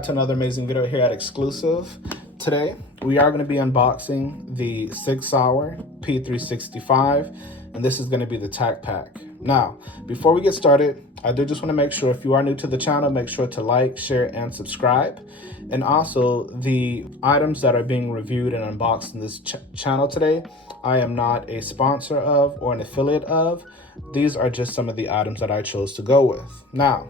back to another amazing video here at IXCLUSV. Today, we are going to be unboxing the Sig P365, and this is going to be the tack pack. Now, before we get started, I do just want to make sure if you are new to the channel, make sure to like, share, and subscribe. And also, the items that are being reviewed and unboxed in this channel today, I am not a sponsor of or an affiliate of. These are just some of the items that I chose to go with. Now,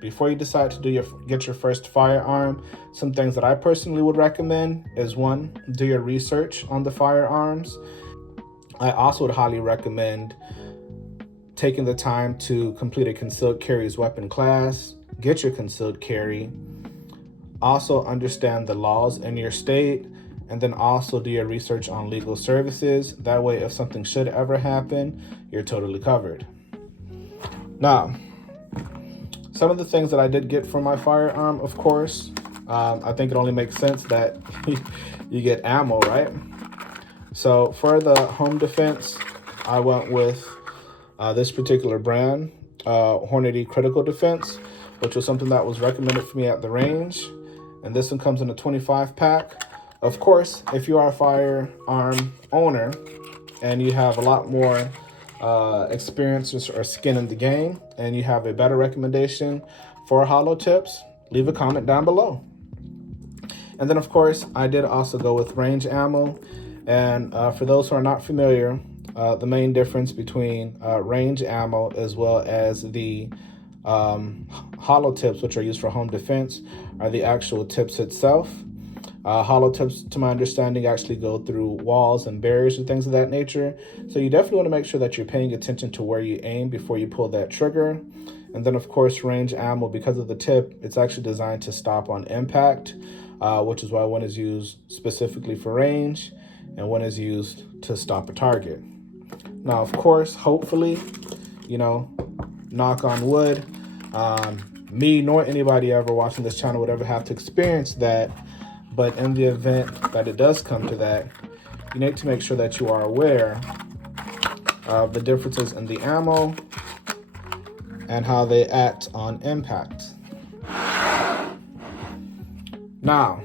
before you decide to get your first firearm, some things that I personally would recommend is one, do your research on the firearms. I also would highly recommend taking the time to complete a concealed carry's weapon class, get your concealed carry, also understand the laws in your state, and then also do your research on legal services. That way, if something should ever happen, you're totally covered. Now, some of the things that I did get from my firearm, of course, I think it only makes sense that you get ammo, right? So for the home defense, I went with this particular brand, Hornady Critical Defense, which was something that was recommended for me at the range. And this one comes in a 25 pack. Of course, if you are a firearm owner and you have a lot more experience or skin in the game and you have a better recommendation for hollow tips, leave a comment down below. And then, of course, I did also go with range ammo. And for those who are not familiar, the main difference between range ammo as well as the hollow tips, which are used for home defense, are the actual tips itself. Hollow tips, to my understanding, actually go through walls and barriers and things of that nature. So you definitely want to make sure that you're paying attention to where you aim before you pull that trigger. And then, of course, range ammo, because of the tip, it's actually designed to stop on impact, which is why one is used specifically for range and one is used to stop a target. Now, of course, hopefully, knock on wood, me nor anybody ever watching this channel would ever have to experience that. But in the event that it does come to that, you need to make sure that you are aware of the differences in the ammo and how they act on impact. Now,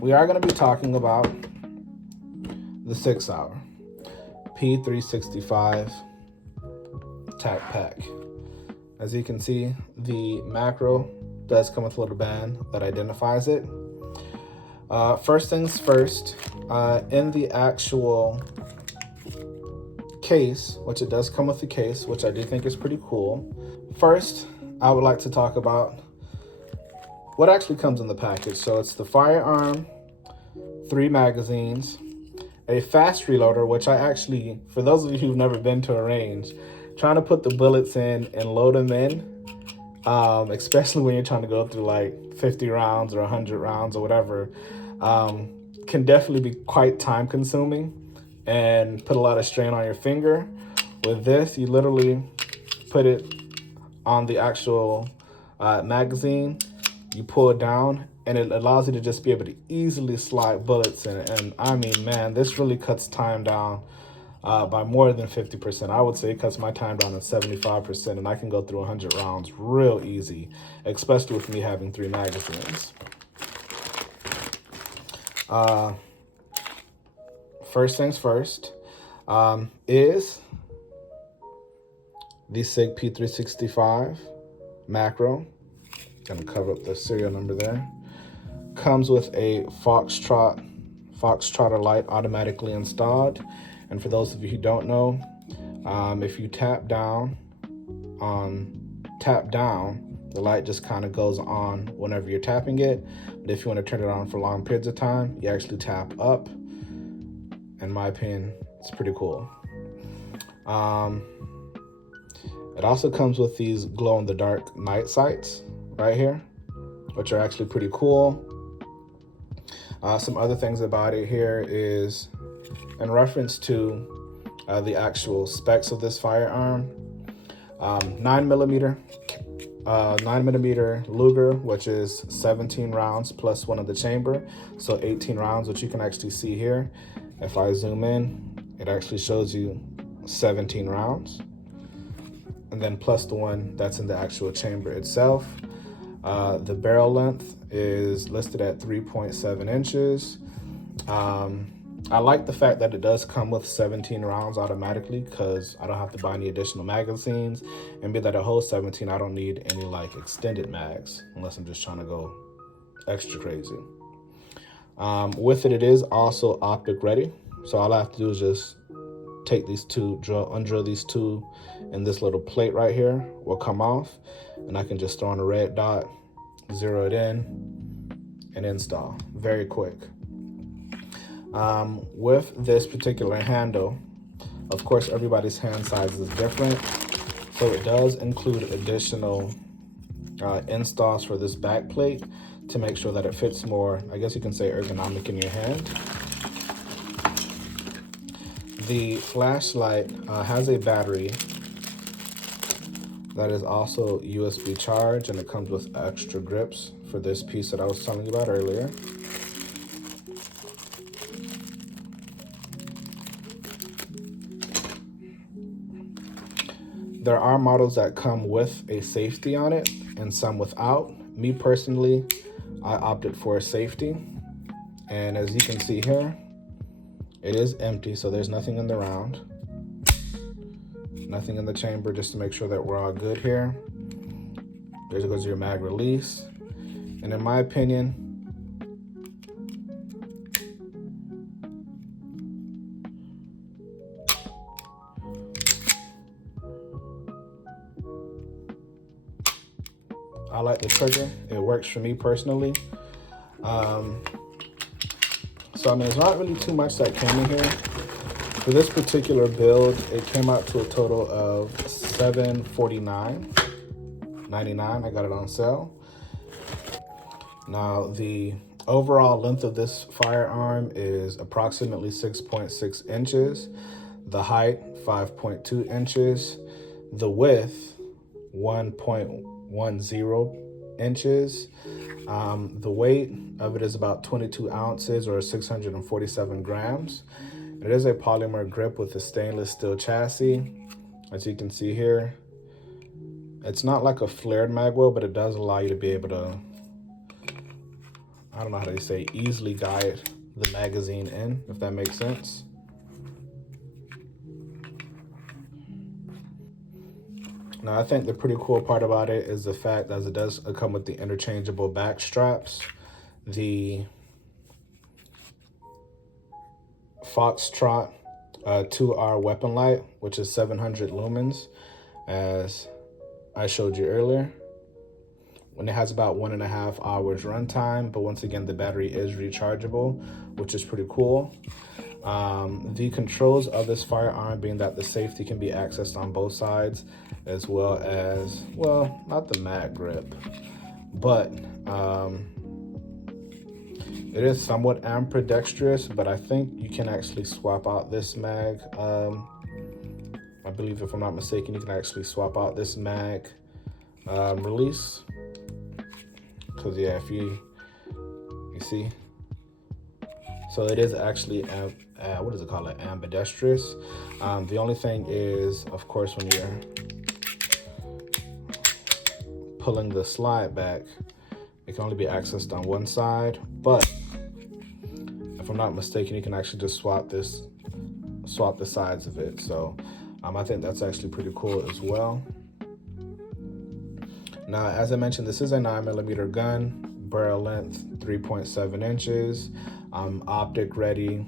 we are going to be talking about the 6-hour P365 tack pack. As you can see, the macro does come with a little band that identifies it. First things first, in the actual case, which it does come with the case, which I do think is pretty cool. First, I would like to talk about what actually comes in the package. So it's the firearm, 3 magazines, a fast reloader, which I actually, for those of you who've never been to a range, trying to put the bullets in and load them in, especially when you're trying to go through like 50 rounds or 100 rounds or whatever, can definitely be quite time consuming and put a lot of strain on your finger. With this, you literally put it on the actual magazine, you pull it down, and it allows you to just be able to easily slide bullets in. And I mean, man, this really cuts time down by more than 50%. I would say it cuts my time down to 75%, and I can go through 100 rounds real easy, especially with me having 3 magazines. First things first is the Sig P365 macro. Gonna cover up the serial number there. Comes with a Foxtrotter light automatically installed. And for those of you who don't know, if you tap down, the light just kind of goes on whenever you're tapping it. But if you want to turn it on for long periods of time, you actually tap up. In my opinion, it's pretty cool. It also comes with these glow-in-the-dark night sights right here, which are actually pretty cool. Some other things about it here is, in reference to the actual specs of this firearm, 9mm Luger, which is 17 rounds plus one of the chamber, so 18 rounds, which you can actually see here. If I zoom in, it actually shows you 17 rounds, and then plus the one that's in the actual chamber itself. The barrel length is listed at 3.7 inches. I like the fact that it does come with 17 rounds automatically, because I don't have to buy any additional magazines, and be that it holds 17, I don't need any like extended mags unless I'm just trying to go extra crazy. With it, it is also optic ready, so all I have to do is just take these two, undrill these two, and this little plate right here will come off, and I can just throw on a red dot, zero it in, and install. Very quick. With this particular handle, of course, everybody's hand size is different, so it does include additional installs for this back plate to make sure that it fits more, I guess you can say, ergonomic in your hand. The flashlight has a battery that is also USB charged, and it comes with extra grips for this piece that I was telling you about earlier. There are models that come with a safety on it and some without. Me personally, I opted for a safety. And as you can see here, it is empty, so there's nothing in the round. Nothing in the chamber, just to make sure that we're all good here. There goes your mag release. And in my opinion, I like the trigger. It works for me personally. So I mean, there's not really too much that came in here. For this particular build, it came out to a total of $749.99. I got it on sale. Now, the overall length of this firearm is approximately 6.6 inches. The height, 5.2 inches. The width, 1.10 inches. The weight of it is about 22 ounces or 647 grams. It is a polymer grip with a stainless steel chassis. As you can see here, it's not like a flared mag well, but it does allow you to be able to, I don't know how they say, easily guide the magazine in, if that makes sense. Now, I think the pretty cool part about it is the fact that it does come with the interchangeable back straps. The Foxtrot 2R weapon light, which is 700 lumens, as I showed you earlier. When it has about 1.5 hours runtime, but once again, the battery is rechargeable, which is pretty cool. The controls of this firearm being that the safety can be accessed on both sides, as well as, well, not the mag grip, but it is somewhat ambidextrous, but I think you can actually swap out this mag. I believe, if I'm not mistaken, you can actually swap out this mag release. Because, yeah, if you see, so it is actually, what is it called, ambidextrous. The only thing is, of course, when you're pulling the slide back, it can only be accessed on one side, but if I'm not mistaken, you can actually just swap the sides of it. So I think that's actually pretty cool as well. Now, as I mentioned, this is a 9mm gun, barrel length 3.7 inches, optic ready.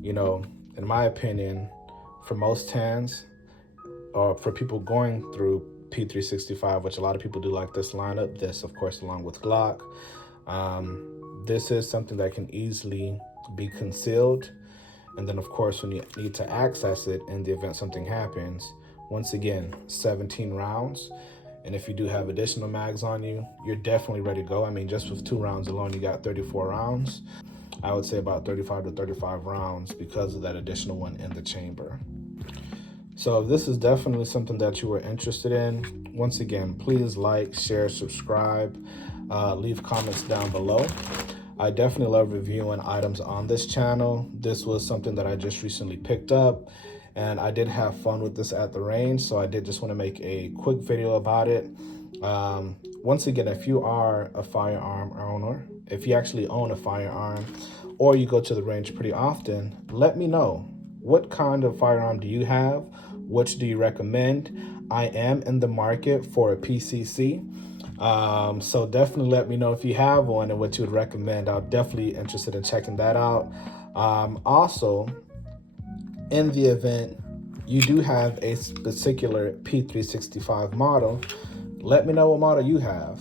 You know, in my opinion, for most hands, or for people going through P365, which a lot of people do like this lineup, this of course along with Glock, this is something that can easily be concealed. And then of course, when you need to access it in the event something happens, once again, 17 rounds. And if you do have additional mags on you, you're definitely ready to go. I mean, just with 2 rounds alone, you got 34 rounds. I would say about 35 to 35 rounds because of that additional one in the chamber. So this is definitely something that you were interested in. Once again, please like, share, subscribe, leave comments down below. I definitely love reviewing items on this channel. This was something that I just recently picked up, and I did have fun with this at the range, so I did just want to make a quick video about it. once again, if you are a firearm owner, if you actually own a firearm, or you go to the range pretty often, let me know. What kind of firearm do you have? Which do you recommend? I am in the market for a PCC. So definitely let me know if you have one and what you would recommend. I'm definitely interested in checking that out. Also, in the event you do have a particular P365 model, let me know what model you have.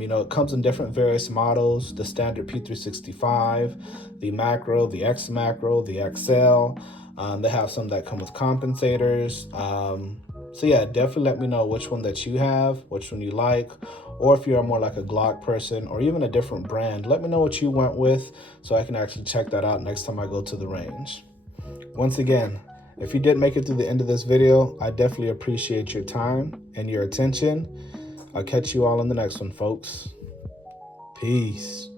It comes in different various models: the standard P365, the macro, the X macro, the XL. They have some that come with compensators. So yeah, definitely let me know which one that you have, which one you like, or if you're more like a Glock person or even a different brand, let me know what you went with so I can actually check that out next time I go to the range. Once again, if you did make it to the end of this video, I definitely appreciate your time and your attention. I'll catch you all in the next one, folks. Peace.